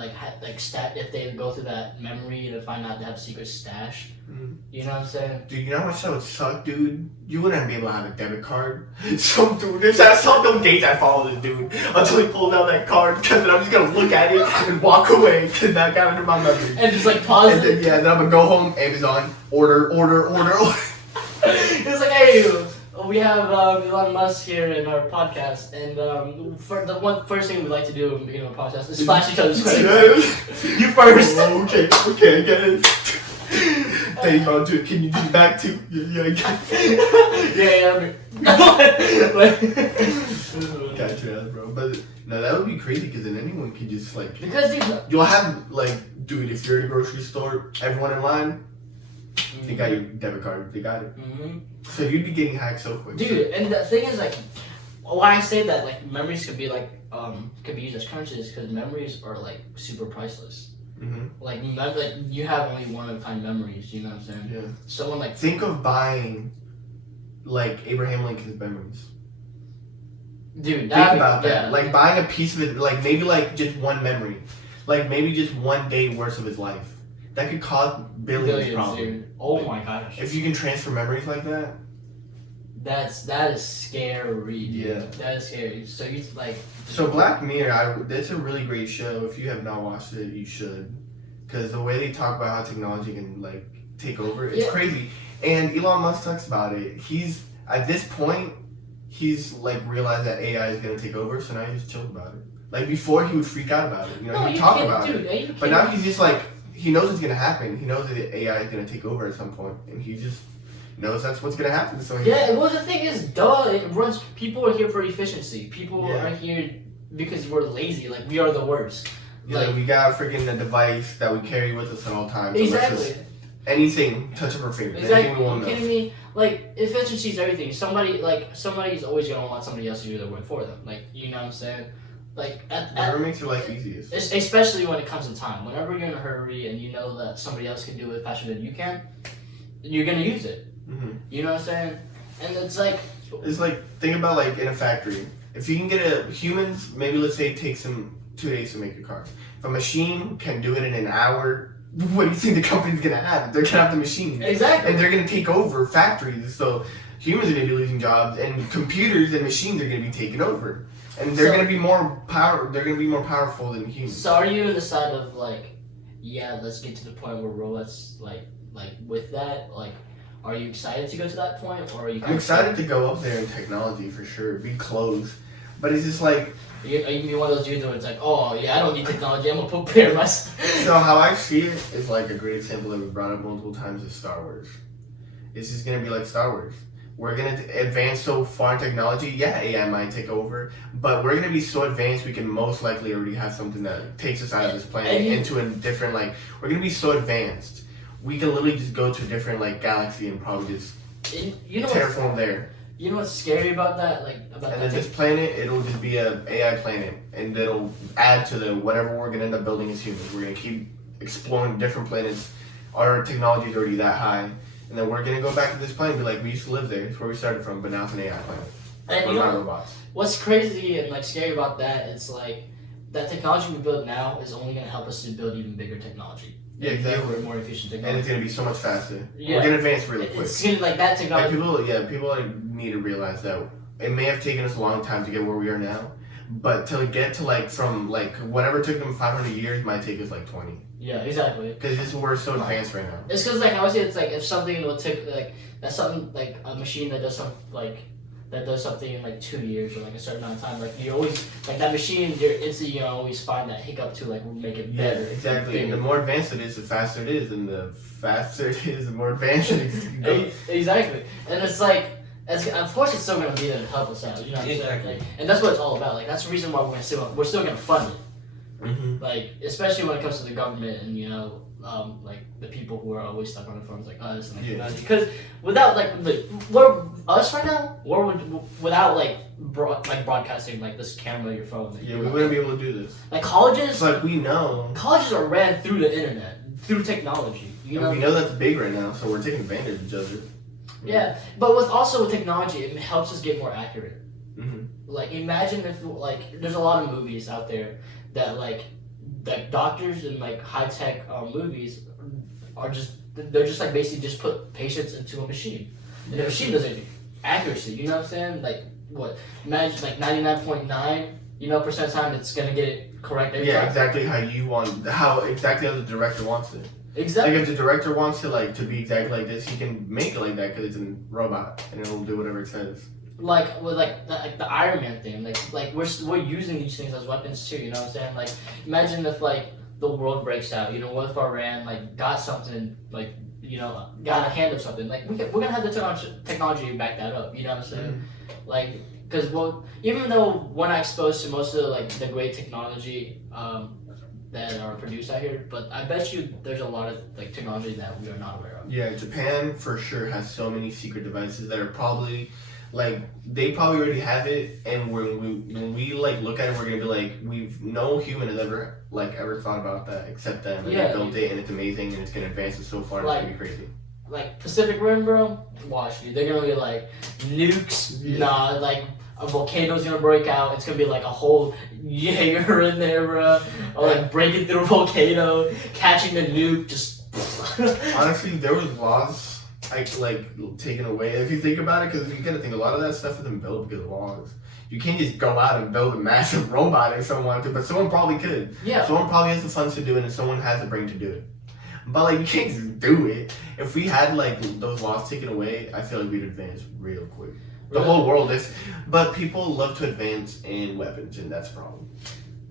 if they go through that memory to find out they have a secret stash. Mm-hmm. You know what I'm saying? Dude, you know how much that would suck, dude? You wouldn't be able to have a debit card. Some dude, there's some days I follow this dude until he pulls out that card because then I'm just gonna look at it and walk away because that got under my memory. And just like pause and it. Then I'm gonna go home, Amazon, order. It's like, hey, we have Elon Musk here in our podcast, and for the first thing we like to do in the beginning of a podcast is flash each other's credit cards. You first. Oh, okay, I get it. Hey, bro, dude, can you do back too? Yeah, I got it. Gotcha, bro. But no, that would be crazy because then anyone could just like. Because you'll have like, dude, if you're at a grocery store, everyone in line, they got your debit card. They got it. Mm-hmm. So you'd be getting hacked so quick. Dude, and the thing is like, why I say that like memories could be like could be used as currency is because memories are like super priceless. Mm-hmm. Like you have only one of a kind memories. You know what I'm saying? Yeah. Someone like think of buying like Abraham Lincoln's memories. Dude, think about that. Like buying a piece of it, like maybe like just one memory, like maybe just one day worth of his life. That could cost billions probably. Dude. Oh my gosh. If you can transfer memories like that. That is scary. Dude. Yeah. That is scary. So you like. So Black Mirror, that's a really great show. If you have not watched it, you should, because the way they talk about how technology can like take over, it's crazy. And Elon Musk talks about it. He's at this point, he's like realized that AI is gonna take over. So now he's chilled about it. Like before, he would freak out about it. He'd talk about it. But now he's just like he knows it's gonna happen. He knows that AI is gonna take over at some point, and he just knows that's what's gonna happen. So well, the thing is, it runs. People are here for efficiency. People are here because we're lazy. Like we are the worst. Like we got freaking a device that we carry with us at all times. Exactly. Anything, touch of our fingers. Exactly. Anything we want Are you kidding me? Like efficiency is everything. Somebody's always gonna want somebody else to do their work for them. Like you know what I'm saying? Like whatever makes your life easiest. Especially when it comes to time. Whenever you're in a hurry and you know that somebody else can do it faster than you can, you're gonna use it. Mm-hmm. You know what I'm saying? And it's like think about like in a factory. If you can get humans, maybe let's say it takes them 2 days to make a car. If a machine can do it in an hour, what do you think the company's gonna have? They're gonna have the machine. Exactly. And they're gonna take over factories. So humans are going to be losing jobs, and computers and machines are going to be taking over, and they're going to be more power. They're going to be more powerful than humans. So are you on the side of like, yeah, let's get to the point where robots like with that like, are you excited to go to that point, or are you? I'm excited to go up there in technology for sure, be close, but it's just like. Are you gonna be one of those dudes where it's like, oh yeah, I don't need technology, I'm gonna prepare myself. So how I see it is like a great example that we brought up multiple times is Star Wars. It's just gonna be like Star Wars. We're gonna advance so far in technology. Yeah, AI might take over, but we're gonna be so advanced we can most likely already have something that takes us out of this planet into a different like. We're gonna be so advanced, we can literally just go to a different like galaxy and probably just terraform there. You know what's scary about that? Like about and that. then this planet, it'll just be a AI planet, and it'll add to the whatever we're gonna end up building as humans. We're gonna keep exploring different planets. Our technology is already that high, and then we're gonna go back to this planet and be like, we used to live there. It's where we started from, but now it's an AI planet. And We're not robots. What's crazy and like scary about that is like that technology we build now is only gonna help us to build even bigger technology. Yeah, exactly. More efficient technology. And it's gonna be so much faster. Yeah. We're gonna advance really quick. It's gonna like that technology. People need to realize that it may have taken us a long time to get where we are now, but to get to like from like whatever took them 500 years might take us like 20. Yeah, exactly. Because we're so advanced right now. It's because like I would say it's like if something will take like that's something like a machine that does something in like 2 years or like a certain amount of time. Like you always like that machine, you're instantly always find that hiccup to like make it better. Yeah, exactly. And the more advanced it is, the faster it is, and the faster it is, the more advanced it is. Exactly, and it's like. Of course, it's still gonna be there to help us out. You know what I'm saying? Like, and that's what it's all about. Like that's the reason why we're still gonna fund it. Mm-hmm. Like especially when it comes to the government and like the people who are always stuck on the phones, like us and like because without like we're us right now, without like broadcasting like this camera on your phone. Yeah, we wouldn't be able to do this. Like colleges, like we know colleges are ran through the internet, through technology. You know, we know that's big right now, so we're taking advantage of it. Yeah, but with technology, it helps us get more accurate. Mm-hmm. Like imagine if like there's a lot of movies out there that like doctors and like high tech movies are they're just like basically just put patients into a machine, and the machine does it accuracy. You know what I'm saying? Like what? Imagine like 99.9% of the time it's gonna get it correct every time. Exactly how exactly how the director wants it. Exactly. Like if the director wants to be exactly like this, he can make it like that because it's a robot and it'll do whatever it says. Like with the Iron Man thing, like we're using these things as weapons too. You know what I'm saying? Like imagine if like the world breaks out. What if Iran like got something like got a hand of something? Like we're gonna have the technology to back that up. You know what I'm saying? Mm-hmm. Like because even though we're not exposed to most of like the great technology. That are produced out here, but I bet you there's a lot of like technology that we are not aware of. Yeah, Japan for sure has so many secret devices that are probably like they probably already have it, and when we like look at it, we're gonna be like, no human has ever thought about that except them. And they built it, and it's amazing, and it's gonna advance it so far, and it's gonna be crazy. Like Pacific Rim, bro, watch you. They're gonna be like nukes, a volcano's gonna break out. It's gonna be like a whole Jaeger in there, bro. Or like breaking through a volcano, catching the nuke. Just honestly, there was laws like taken away if you think about it, because you gotta think a lot of that stuff has been built because of laws. You can't just go out and build a massive robot if someone wanted to, but someone probably could. Yeah. Someone probably has the funds to do it, and someone has the brain to do it. But you can't just do it. If we had those laws taken away, I feel like we'd advance real quick. The whole world is, but people love to advance in weapons, and that's a problem.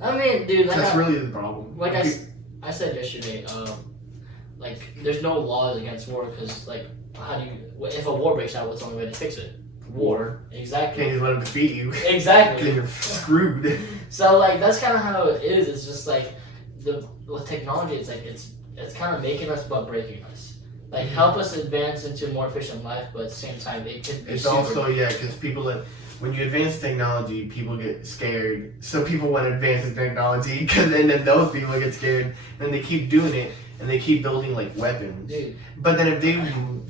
I mean, dude, that's really the problem. Like I said yesterday, there's no laws against war because, how do you? If a war breaks out, what's the only way to fix it? War. Exactly. Can't just let them defeat you. Exactly. Then you're screwed. So that's kind of how it is. It's just with technology, it's kind of making us but breaking us. Help us advance into a more efficient life, but at the same time, it could be. It's also because people when you advance technology, people get scared. So people want to advance the technology, because then those people get scared, and they keep doing it, and they keep building weapons. Dude. But then if they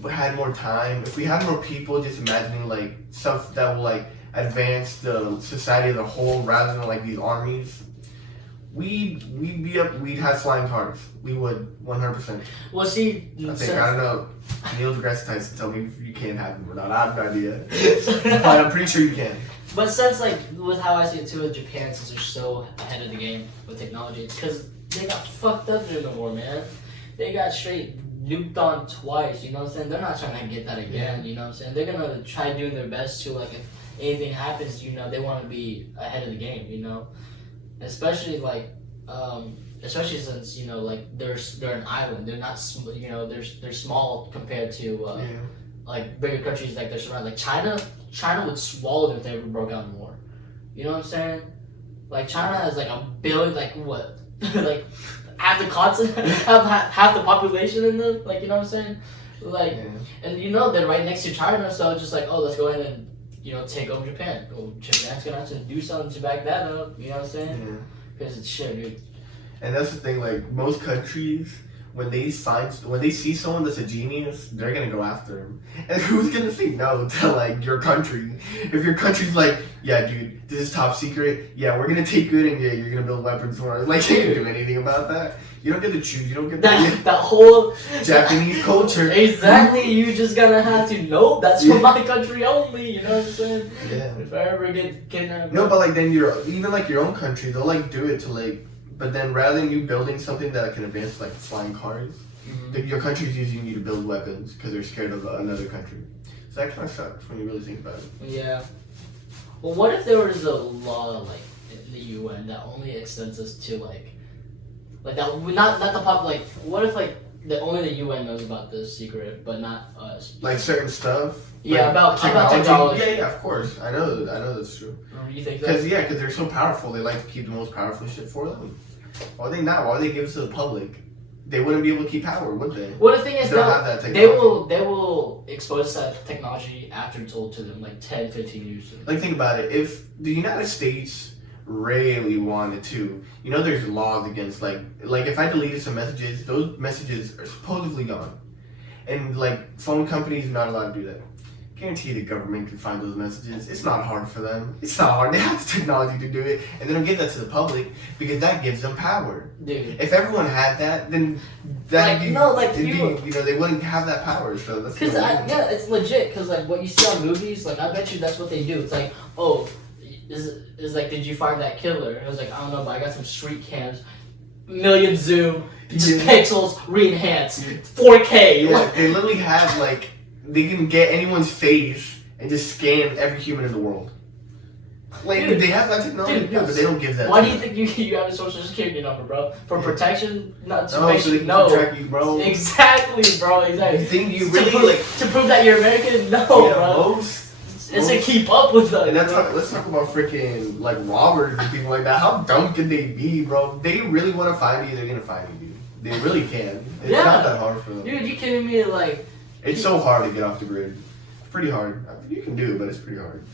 had more time, if we had more people just imagining stuff that will advance the society as a whole rather than these armies, we'd have flying cars. We would 100%. Well, see, I think I don't know. Neil deGrasse Tyson, tell me if you can have them or not. I have no idea, but I'm pretty sure you can. But since like with how I see it too with Japan, since they're so ahead of the game with technology, it's because they got fucked up during the war, man. They got straight nuked on twice. You know what I'm saying? They're not trying to get that again. You know what I'm saying? They're gonna try doing their best to like if anything happens, you know, they want to be ahead of the game. You know, especially like especially since you know like they're an island. They're not you know they're small compared to like bigger countries like they're surrounded. Like China would swallow them if they ever broke out in war. You know what I'm saying? Like China has like a billion, like what, like half the continent, half the population in them. Like you know what I'm saying? Like, and you know they're right next to China, so it's just like, oh, let's go ahead and you know take over Japan. Oh, Japan's gonna have to do something to back that up. You know what I'm saying? Because it's shit, dude. And that's the thing. Like most countries, when they see someone that's a genius, they're gonna go after him. And who's gonna say no to like your country? If your country's like, yeah, dude, this is top secret. Yeah, we're gonna take it, and yeah, you're gonna build weapons for us. Like, you can't do anything about that. You don't get to choose. You don't get that whole Japanese culture. Exactly. You just gonna have to know that's for my country only. You know what I'm saying? Yeah. If I ever get kidnapped. No, but like then even like your own country, they'll like do it to like. But then rather than you building something that can advance like flying cars, your country's using you to build weapons because they're scared of another country. So that kind of sucks when you really think about it. Yeah. Well, what if there was a law like in the UN that only extends us to like that not the pop like what if like only the UN knows about this secret but not us? Like certain stuff. Yeah, like about technology. Yeah, of course. I know that's true. You think so? Because they're so powerful, they like to keep the most powerful shit for them. Why would they not? Why would they give it to the public? They wouldn't be able to keep power, would they? Well, the thing is, they will expose that technology after it's told to them, like 10, 15 years. Like, think about it. If the United States really wanted to, you know, there's laws against, like if I deleted some messages, those messages are supposedly gone. And, like, phone companies are not allowed to do that. Guarantee the government can find those messages. It's not hard for them. It's not hard. They have the technology to do it, and they don't give that to the public because that gives them power. Dude. If everyone had that, then you know, they wouldn't have that power. So that's because it's legit. Because like what you see on movies, like I bet you that's what they do. It's like, oh, is like, did you find that killer? And I was like, I don't know, but I got some street cams, million zoom, just pixels, re-enhance, 4K. Yeah, they literally have like. They can get anyone's face and just scan every human in the world. Like, they have that technology, but they don't give that. Why do you think you have a social security number, bro? For protection, not to make sure track you, bro. Exactly, bro. Exactly. You think you really to prove that you're American? No, bro. It's to keep up with us. And let's talk about freaking like robbers and people like that. How dumb can they be, bro? They really want to find you, they're gonna find you, dude. They really can. It's not that hard for them. Dude, you kidding me? Like. It's so hard to get off the grid. It's pretty hard. I mean, you can do it, but it's pretty hard.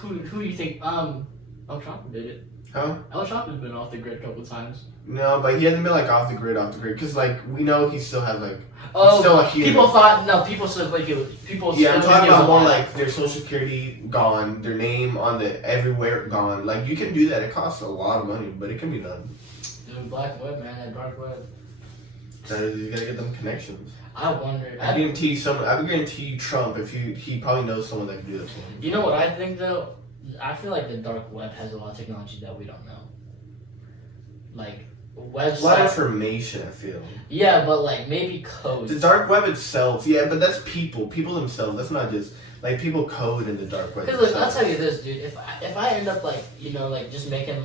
Who do you think? El Chapo did it. Huh? El Chapo's been off the grid a couple times. No, but he hasn't been like off the grid, because like we know he still has like. Oh, still a human. People said like people. Yeah, I'm talking about more like their social security gone, their name on the everywhere gone. Like you can do that. It costs a lot of money, but it can be done. Dude, black web, man, that dark web. You gotta get them connections. I wonder. I guarantee Trump, if he probably knows someone that can do that for him. You know what I think though? I feel like the dark web has a lot of technology that we don't know. Like websites. A lot of information, I feel. Yeah, but like maybe code. The dark web itself, yeah, but that's people themselves. That's not just like people code in the dark web. Because I'll tell you this, dude. If I end up like like just making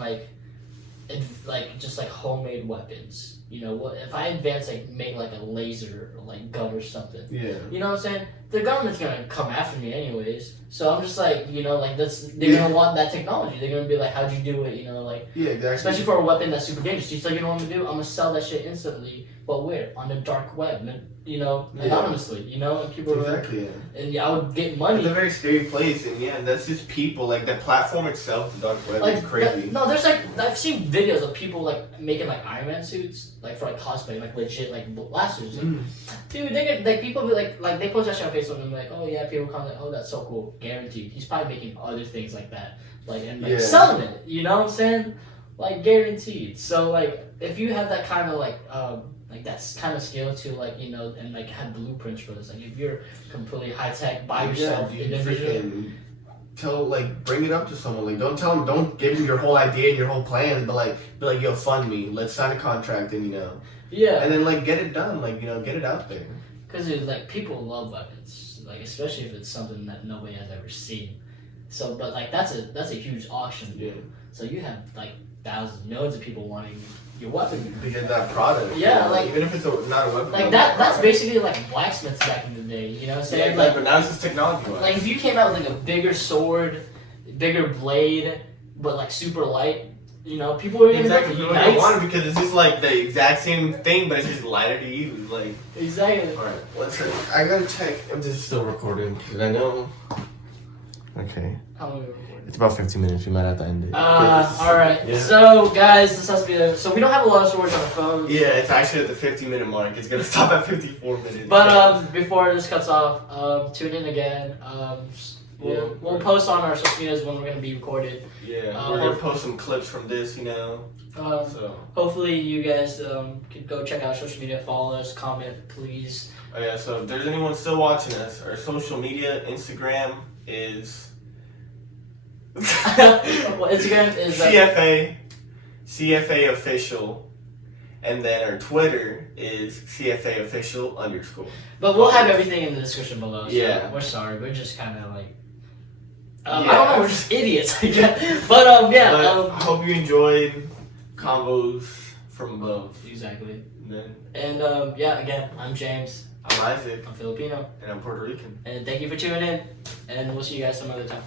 just like homemade weapons. You know what? If I advance make like a laser or like gun or something. Yeah. You know what I'm saying? The government's gonna come after me anyways. So I'm just like, they're gonna want that technology. They're gonna be like, how'd you do it? Yeah, exactly. Especially for a weapon that's super dangerous. So you know what I'm gonna do? I'm gonna sell that shit instantly. But where? On the dark web, anonymously. And people exactly. And I would get money. It's a very scary place, and that's just people. Like the platform itself, the dark web is crazy. There's I've seen videos of people like making like Iron Man suits, like for like cosplay, like legit like blasters. Dude, they get people be like they post that shit on Facebook and be like, oh yeah, people comment, oh that's so cool, guaranteed. He's probably making other things like that, and selling it. You know what I'm saying? like guaranteed. So like if you have that kind of like that kind of skill to like and like have blueprints for this. Like if you're completely high tech by yourself, dude, individually. Bring it up to someone. Like, don't tell them, don't give them your whole idea and your whole plan, but be like, yo, fund me. Let's sign a contract and Yeah. and then like get it done. Like get it out there. Because like people love weapons, like especially if it's something that nobody has ever seen. So, but like that's a huge auction. Yeah. So you have like thousands, millions of people wanting your weapon. Because that product. Yeah, like even if it's not a weapon. like that. That's basically like blacksmiths back in the day. You know what I'm saying? But now it's just technology. Like if you came out with like a bigger sword, bigger blade, but like super light, people are gonna Exactly. be People don't want it because it's just like the exact same thing, but it's just lighter to use. Like exactly. all right, let's. I gotta check if this is still recording because I know. Okay. How long are we recording? It's about 15 minutes. We might have to end it. Alright. Yeah. So, guys, this has to be so we don't have a lot of storage on our phones. Yeah, it's actually at the 50-minute mark. It's gonna stop at 54 minutes. But before this cuts off, tune in again. We'll post on our social medias when we're gonna be recorded. Yeah, we're gonna post some clips from this, So hopefully you guys could go check out our social media, follow us, comment, please. oh yeah, so if there's anyone still watching us, our social media, Instagram is Well, Instagram is CFA official, and then our Twitter is CFA official _. But we'll have everything in the description below. So Yeah. we're sorry. We're just kind of like. Yeah. I don't know. We're just idiots. I guess. But yeah. But I hope you enjoyed combos from above. Exactly. And then And yeah, again, I'm James. I'm Isaac, I'm Filipino. and I'm Puerto Rican. And thank you for tuning in. And we'll see you guys some other time.